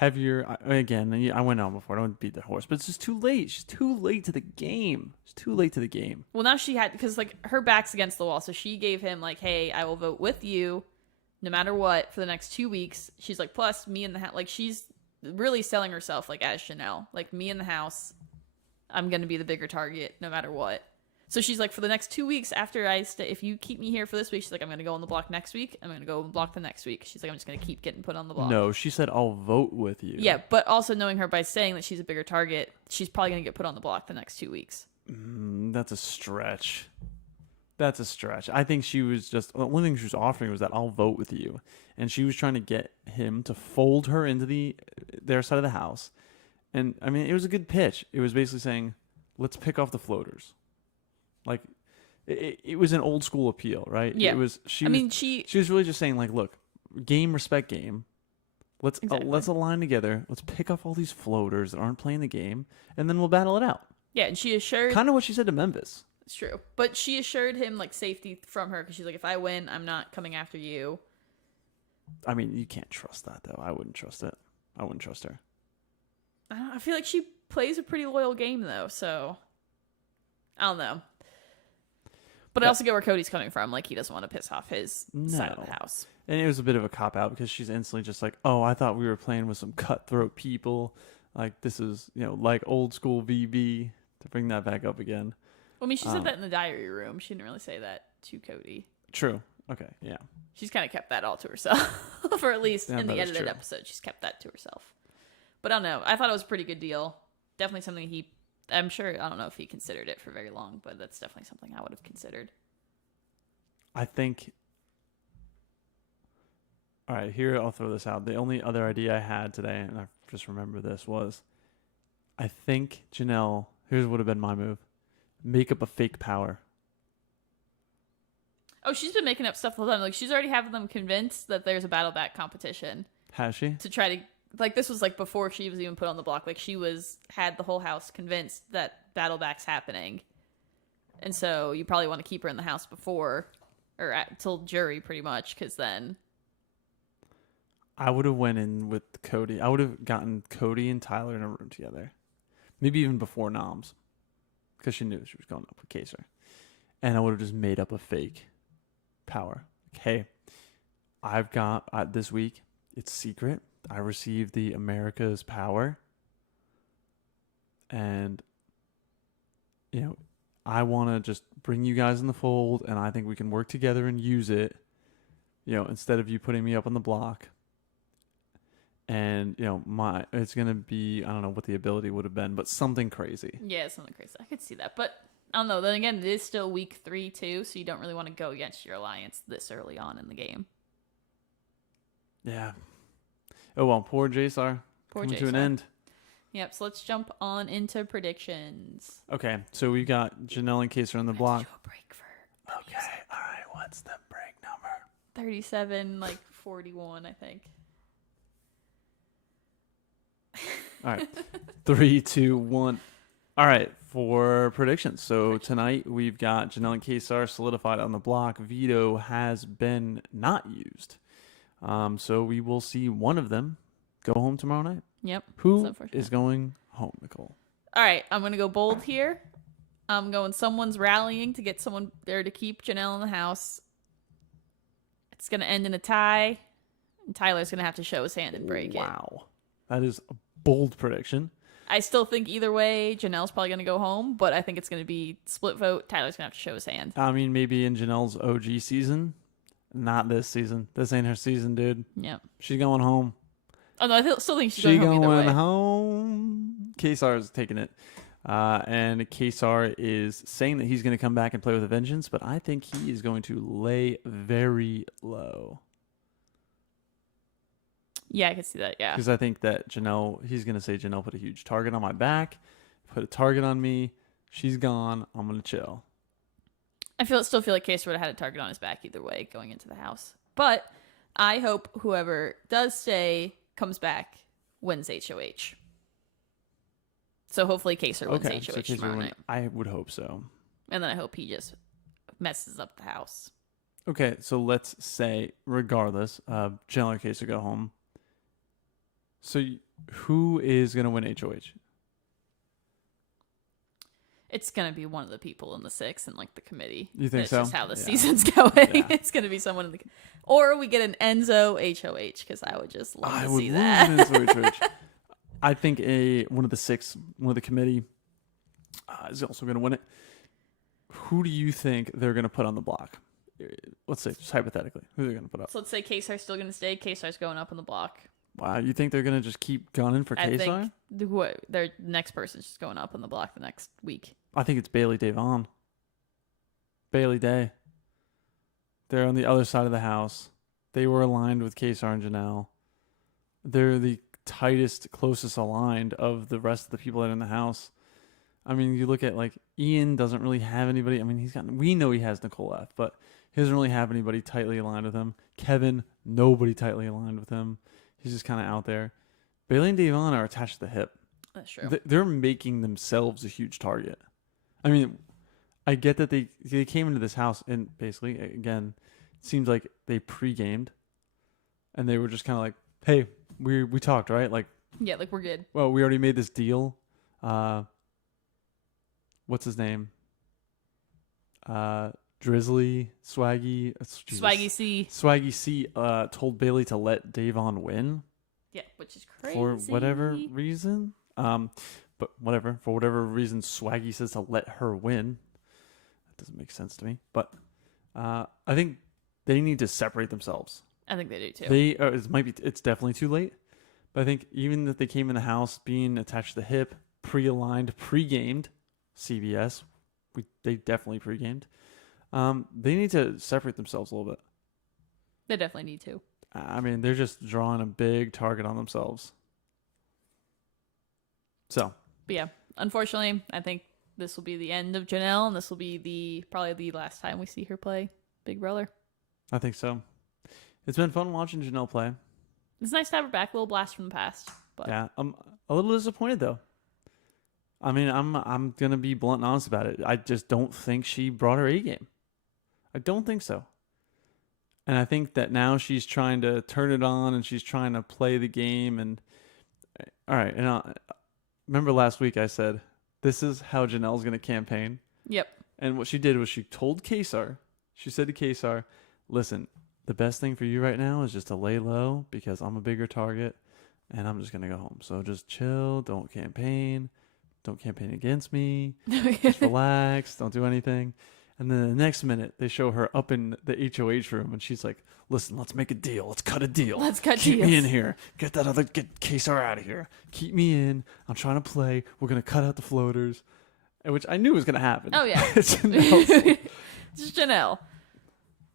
again, I went on before. I don't beat the horse, but it's just too late. She's too late to the game. She's too late to the game. Well, now she had, because like her back's against the wall, so she gave him like, hey, I will vote with you no matter what for the next 2 weeks. She's like, plus me in the house. Like, she's really selling herself like as Chanel. Like, me in the house, I'm going to be the bigger target no matter what. So she's like, for the next 2 weeks after I stay, if you keep me here for this week, she's like, I'm going to go on the block next week. I'm going to go on the block the next week. She's like, I'm just going to keep getting put on the block. No, she said, I'll vote with you. Yeah, but also knowing her by saying that she's a bigger target, she's probably going to get put on the block the next 2 weeks. That's a stretch. That's a stretch. I think she was just, the only thing she was offering was that I'll vote with you. And she was trying to get him to fold her into their side of the house. And I mean, it was a good pitch. It was basically saying, let's pick off the floaters. Like, it was an old school appeal, right? Yeah. She was really just saying, like, look, game, respect game. Let's align together. Let's pick off all these floaters that aren't playing the game, and then we'll battle it out. Yeah, and she assured... Kind of what she said to Memphis. It's true. But she assured him, like, safety from her, because she's like, if I win, I'm not coming after you. I mean, you can't trust that, though. I wouldn't trust it. I wouldn't trust her. I feel like she plays a pretty loyal game, though, so... I don't know. But I also get where Cody's coming from. Like, he doesn't want to piss off his side of the house. And it was a bit of a cop-out because she's instantly just like, oh, I thought we were playing with some cutthroat people. Like, this is, like old school VB, to bring that back up again. Well, I mean, she said that in the diary room. She didn't really say that to Cody. True. Okay, yeah. She's kind of kept that all to herself. Or at least in the edited episode, she's kept that to herself. But I don't know. I thought it was a pretty good deal. Definitely something I'm sure, I don't know if he considered it for very long, but that's definitely something I would have considered. I think... All right, here, I'll throw this out. The only other idea I had today, and I just remember this, was I think Janelle, here's what would have been my move. Make up a fake power. Oh, she's been making up stuff all the time. Like, she's already having them convinced that there's a battle back competition. Has she? To try to... Like, this was, like, before she was even put on the block. Like, she had the whole house convinced that battle back's happening. And so you probably want to keep her in the house before, or till jury, pretty much, because then... I would have went in with Cody. I would have gotten Cody and Tyler in a room together. Maybe even before Noms. Because she knew she was going up with Kaser. And I would have just made up a fake power. Okay, I've got, this week, it's secret. I received the America's Power. And, I want to just bring you guys in the fold, and I think we can work together and use it, instead of you putting me up on the block. And, it's going to be, I don't know what the ability would have been, but something crazy. Yeah, something crazy. I could see that. But, I don't know. Then again, it is still week 3, too, so you don't really want to go against your alliance this early on in the game. Yeah. Oh, well, poor Jaysar. Coming to an end. Yep, so let's jump on into predictions. Okay, so we've got Janelle and Kaser on the block. Do a break for Okay, all right, what's the break number? 37, 41, I think. All right, 3, 2, 1. All right, for predictions. So tonight we've got Janelle and Kaser solidified on the block. Veto has been not used. So we will see one of them go home tomorrow night. Yep. Who is going home, Nicole? All right, I'm going to go bold here. I'm going someone's rallying to get someone there to keep Janelle in the house. It's going to end in a tie, and Tyler's going to have to show his hand and break it. Wow. That is a bold prediction. I still think either way, Janelle's probably going to go home, but I think it's going to be split vote. Tyler's going to have to show his hand. I mean, maybe in Janelle's OG season. Not this season. This ain't her season, dude. Yep. She's going home. Oh, no, I still think she's going home either way. Home. Kaysar's taking it. And Kaysar is saying that he's going to come back and play with a vengeance, but I think he is going to lay very low. Yeah, I can see that, yeah. Because I think that he's going to say Janelle put a huge target on my back, put a target on me. She's gone. I'm going to chill. I still feel like Kaser would have had a target on his back either way going into the house. But I hope whoever does stay comes back, wins HOH. So hopefully Kaser wins HOH tomorrow night. I would hope so. And then I hope he just messes up the house. Okay, so let's say, regardless, Janelle or Kaser go home. So Who is going to win HOH? It's gonna be one of the people in the six and like the committee. You think That's so? just how the Yeah. season's going. Yeah. It's gonna be someone in the, or we get an Enzo HOH because I would just love to see that. love an Enzo HOH. I think one of the committee is also going to win it. Who do you think they're going to put on the block? Let's say, just hypothetically, who they're going to put up. So let's say Kesar's still gonna stay. Kesar's going up on the block. Wow, you think they're going to just keep gunning for I Kesar? think their next person's just going up on the block the next week. I think it's Bailey Devon. Bailey Day. They're on the other side of the house. They were aligned with Kesar and Janelle. They're the tightest, closest aligned of the rest of the people that are in the house. I mean, you look at like Ian doesn't really have anybody. I mean, we know he has Nicole F, but he doesn't really have anybody tightly aligned with him. Kevin, nobody tightly aligned with him. He's just kind of out there. Bailey and Devon are attached to the hip. That's true. They're making themselves a huge target. I mean, I get that they came into this house and basically, again, it seems like they pre-gamed and they were just kind of like, hey, we talked, right? Like, yeah, like we're good. well, we already made this deal. What's his name? Drizzly, Swaggy. Swaggy C. Swaggy C told Bailey to let Devon win. Yeah, which is crazy. For whatever reason. But whatever. For whatever reason, Swaggy says to let her win. That doesn't make sense to me. But I think they need to separate themselves. I think they do too. It's definitely too late. But I think even if they came in the house being attached to the hip, pre-aligned, pre-gamed, CBS, they definitely pre-gamed. They need to separate themselves a little bit. They definitely need to. I mean, they're just drawing a big target on themselves. So. But yeah, unfortunately, I think this will be the end of Janelle, and this will be probably the last time we see her play Big Brother. I think so. It's been fun watching Janelle play. It's nice to have her back, a little blast from the past. But yeah, I'm a little disappointed though. I mean, I'm gonna be blunt and honest about it. I just don't think she brought her A game. I don't think so. And I think that now she's trying to turn it on and she's trying to play the game. And all right, and remember last week I said this is how Janelle's gonna campaign. Yep. And what she did was she told Kesar. She said to Kesar, "Listen, the best thing for you right now is just to lay low because I'm a bigger target, and I'm just gonna go home. So just chill. Don't campaign. Don't campaign against me. Just relax. Don't do anything." And then the next minute, they show her up in the HOH room, and she's like, "Listen, let's make a deal. Let's cut a deal. Let's cut Keep deals. me in here. Get Kesar out of here. Keep me in. I'm trying to play. We're gonna cut out the floaters," which I knew was gonna happen. Oh yeah, Janelle. just Janelle.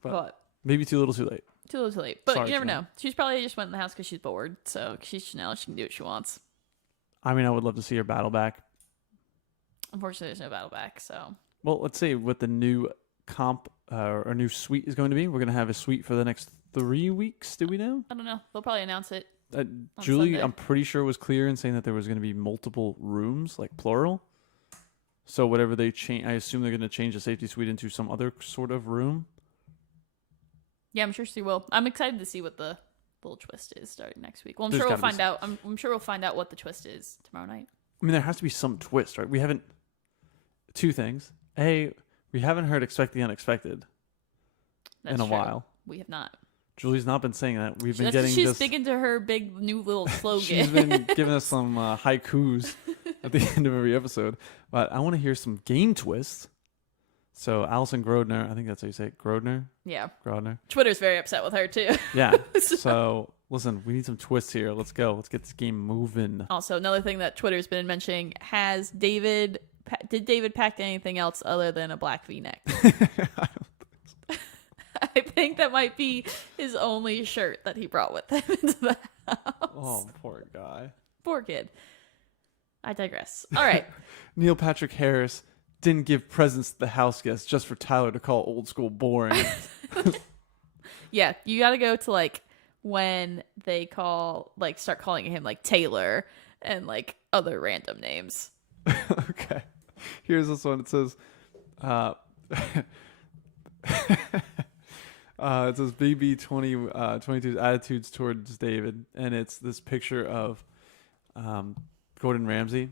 But maybe too little, too late. Too little, too late. But Sorry, you never Janelle. know. She's probably just went in the house because she's bored. So she's Janelle. She can do what she wants. I mean, I would love to see her battle back. Unfortunately, there's no battle back. So Well, let's see what the new comp or new suite is going to be. We're going to have a suite for the next 3 weeks. Do we know? I don't know. They'll probably announce it. Julie, Sunday. I'm pretty sure was clear in saying that there was going to be multiple rooms, like plural. So whatever they change, I assume they're going to change the safety suite into some other sort of room. Yeah, I'm sure she will. I'm excited to see what the little twist is starting next week. Well, I'm There's sure we'll gotta be find out. I'm sure we'll find out what the twist is tomorrow night. I mean, there has to be some twist, right? We haven't. Two things. A, we haven't heard expect the unexpected That's in a true. while. We have not. Julie's not been saying that. We've been That's getting she's this. big into her big new little slogan. She's been giving us some haikus at the end of every episode. But I want to hear some game twists. So Allison Grodner, I think that's how you say it. Grodner? Yeah. Grodner. Twitter's very upset with her too. Yeah. So listen, we need some twists here. Let's go. Let's get this game moving. Also, another thing that Twitter's been mentioning, did David pack anything else other than a black V-neck? I think that might be his only shirt that he brought with him into the house. Oh, poor guy. Poor kid. I digress. All right. Neil Patrick Harris didn't give presents to the house guests just for Tyler to call old school boring. Yeah, you got to go to like when they start calling him like Taylor and like other random names. Okay. Here's this one. It says, it says BB 22's attitudes towards David, and it's this picture of Gordon Ramsay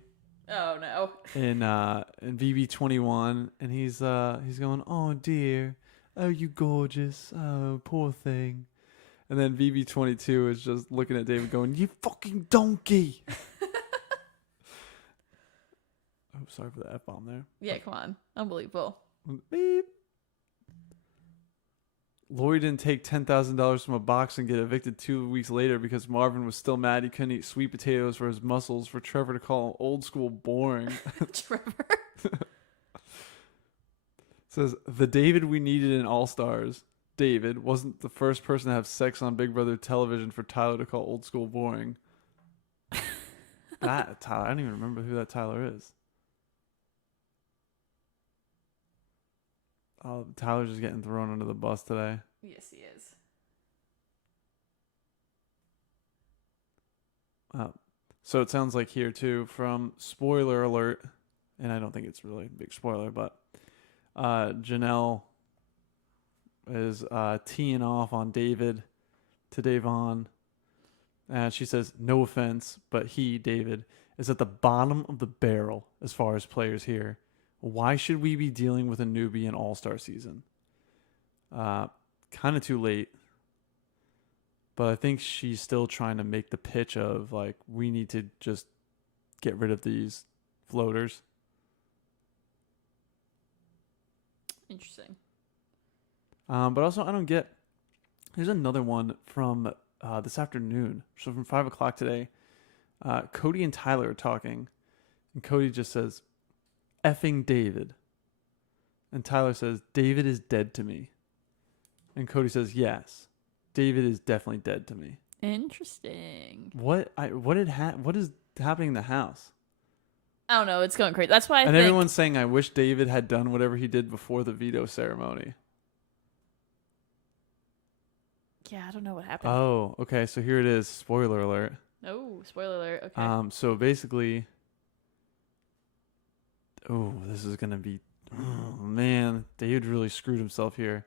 Oh no. in VB21, and he's going, "Oh dear, oh you gorgeous, oh poor thing," and then VB22 is just looking at David going, "You fucking donkey." Oh, sorry for the F-bomb there. Yeah, come on. Unbelievable. Beep. Lori didn't take $10,000 from a box and get evicted 2 weeks later because Marvin was still mad he couldn't eat sweet potatoes for his muscles for Trevor to call him old school boring. Trevor. Says, the David we needed in All Stars, David, wasn't the first person to have sex on Big Brother television for Tyler to call old school boring. That Tyler, I don't even remember who that Tyler is. Oh, Tyler's just getting thrown under the bus today. Yes, he is. So it sounds like here too, from spoiler alert, and I don't think it's really a big spoiler, but Janelle is teeing off on David to Davon. And she says, no offense, but he, David, is at the bottom of the barrel as far as players here. Why should we be dealing with a newbie in All-Star season? Kind of too late. But I think she's still trying to make the pitch of, like, we need to just get rid of these floaters. Interesting. But also, I don't get... Here's another one from this afternoon. So from 5 o'clock today. Cody and Tyler are talking. And Cody just says, effing David. And Tyler says, David is dead to me. And Cody says, yes, David is definitely dead to me. Interesting. What is happening in the house? I don't know. It's going crazy. That's why I and think... everyone's saying, I wish David had done whatever he did before the veto ceremony. Yeah, I don't know what happened. Oh, okay. So here it is. Spoiler alert. Oh, spoiler alert. Okay. So basically, this is going to be, oh man, David really screwed himself here.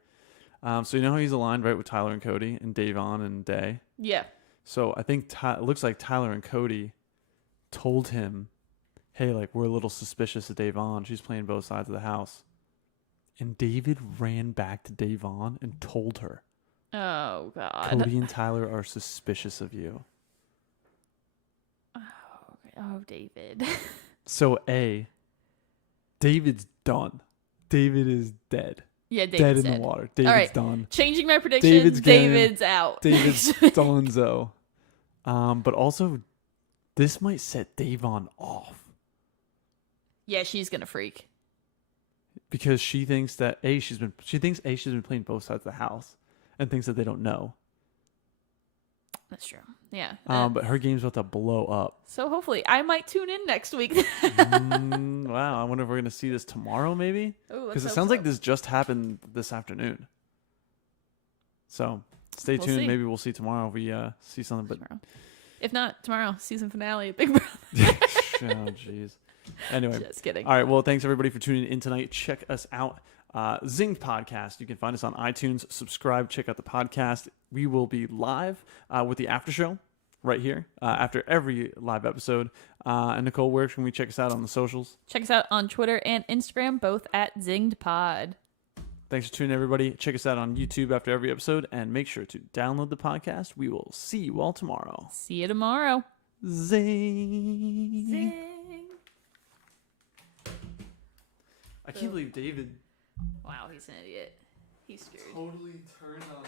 So you know how he's aligned, right, with Tyler and Cody and Davon and Day? Yeah. So I think it looks like Tyler and Cody told him, hey, like, we're a little suspicious of Davon. She's playing both sides of the house. And David ran back to Davon and told her, oh, God. Cody and Tyler are suspicious of you. Oh, David. So David's done. David is dead. Yeah, David's dead in dead. the water. David's done. Changing my prediction. David's out. David's donezo. But also, this might set Davon off. Yeah, she's gonna freak. Because she thinks that she's been playing both sides of the house and thinks that they don't know. That's true. Yeah. But her game's about to blow up. So hopefully I might tune in next week. Wow, I wonder if we're gonna see this tomorrow, maybe. Because it sounds like this just happened this afternoon. So stay tuned. See. Maybe we'll see tomorrow if we see something. But tomorrow. If not tomorrow, season finale of Big Brother. Oh, jeez. Anyway, just kidding. All right. Well, thanks everybody for tuning in tonight. Check us out. Zinged podcast. You can find us on iTunes. Subscribe. Check out the podcast. We will be live with the after show right here after every live episode. And Nicole, where can we check us out on the socials? Check us out on Twitter and Instagram, both at Zinged Pod. Thanks for tuning in, everybody. Check us out on YouTube after every episode, and make sure to download the podcast. We will see you all tomorrow. See you tomorrow. Zing. Zing. I can't believe David. Wow, he's an idiot. He's screwed. Totally turned on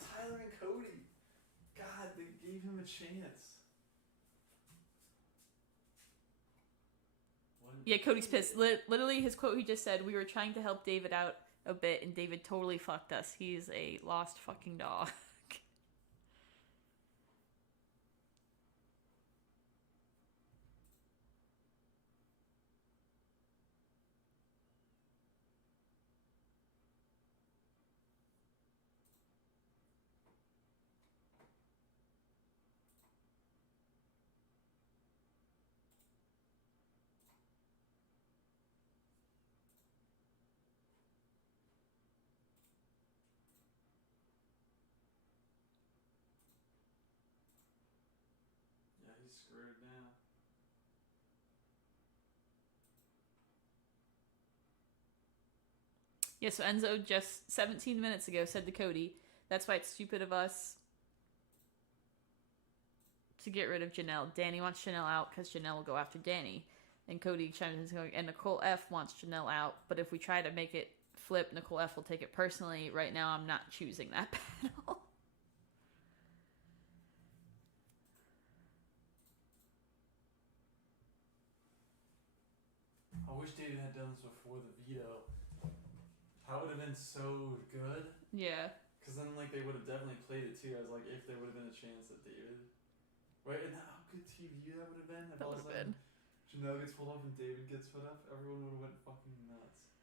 Tyler and Cody. God, they gave him a chance. Yeah, Cody's pissed. Literally, his quote he just said, we were trying to help David out a bit, and David totally fucked us. He's a lost fucking dog. Yeah, so Enzo just 17 minutes ago said to Cody, that's why it's stupid of us to get rid of Janelle. Danny wants Janelle out because Janelle will go after Danny. And Cody chimes in, and Nicole F wants Janelle out, but if we try to make it flip, Nicole F will take it personally. Right now, I'm not choosing that battle. I wish David had done this before the veto. That would have been so good. Yeah. Because then, like, they would have definitely played it too. I was like, if there would have been a chance that David, right? And how good TV that would have been. If That all would of a have sudden been. Janelle gets pulled up and David gets put up, everyone would have went fucking nuts.